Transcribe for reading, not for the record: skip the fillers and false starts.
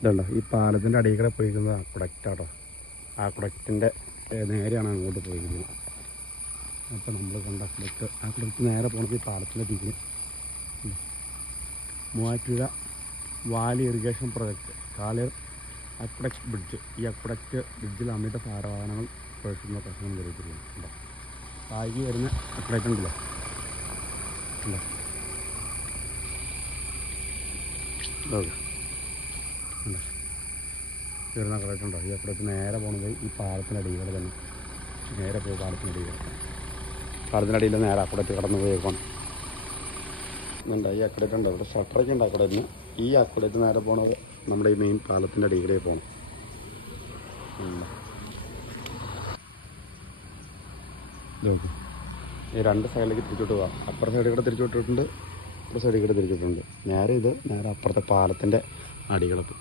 ഇതുണ്ടോ ഈ പാലത്തിൻ്റെ അടിയിൽ പോയിരിക്കുന്നത് അക്വഡക്റ്റാട്ടോ. അക്വഡക്റ്റിൻ്റെ നേരെയാണ് അങ്ങോട്ട് പോയിരിക്കുന്നത്. അപ്പോൾ നമ്മൾ കണ്ട അക്വഡക്റ്റ് നേരെ പോകണത് ഈ പാലത്തിൻ്റെ തീരെ മൂവാറ്റുപുഴ വാലി ഇറിഗേഷൻ പ്രൊജക്റ്റ് കാലേർ അക്വഡക്റ്റ് ബ്രിഡ്ജ്. ഈ അക്വഡക്റ്റ് ബ്രിഡ്ജിൽ അമിത ഭാരവാഹനങ്ങൾ പ്രവേശിക്കുന്ന പ്രശ്നം വരുത്തിയിരുന്നു. ഉണ്ടോ താഴേക്ക് വരുന്ന അക്വഡക്റ്റ് ഉണ്ടല്ലോ. ഉണ്ടോ ഓക്കെ ഉണ്ടോ വരുന്ന അക്വഡക്റ്റ് ഉണ്ടോ. ഈ അക്വഡക്റ്റ് നേരെ പോകുന്നത് ഈ പാലത്തിൻ്റെ അടിയിലൂടെ തന്നെ നേരെ പോയി പാലത്തിൻ്റെ അടിയിൽ നേരെ അക്വഡക്റ്റ് കടന്നു പോയേക്കാണ്. എന്നുണ്ട് ഈ അക്വഡക്റ്റ് ഉണ്ട്. ഇവിടെ ഷട്ടറൊക്കെ ഉണ്ട് അക്വഡക്റ്റിന്. ഈ അക്വഡക്റ്റ് നേരെ പോണത് നമ്മുടെ ഈ മെയിൻ പാലത്തിൻ്റെ അടിയിലേക്ക് പോകണം. ഇതൊക്കെ ഈ രണ്ട് സൈഡിലേക്ക് തിരിച്ചോട്ട് പോകാം. അപ്പുറത്തെ സൈഡിൽ കൂടെ തിരിച്ചു വിട്ടിട്ടുണ്ട്, ഇപ്പുറത്തെ സൈഡിൽ കൂടെ തിരിച്ചിട്ടുണ്ട്. നേരെ അപ്പുറത്തെ പാലത്തിൻ്റെ അടികളൊക്കെ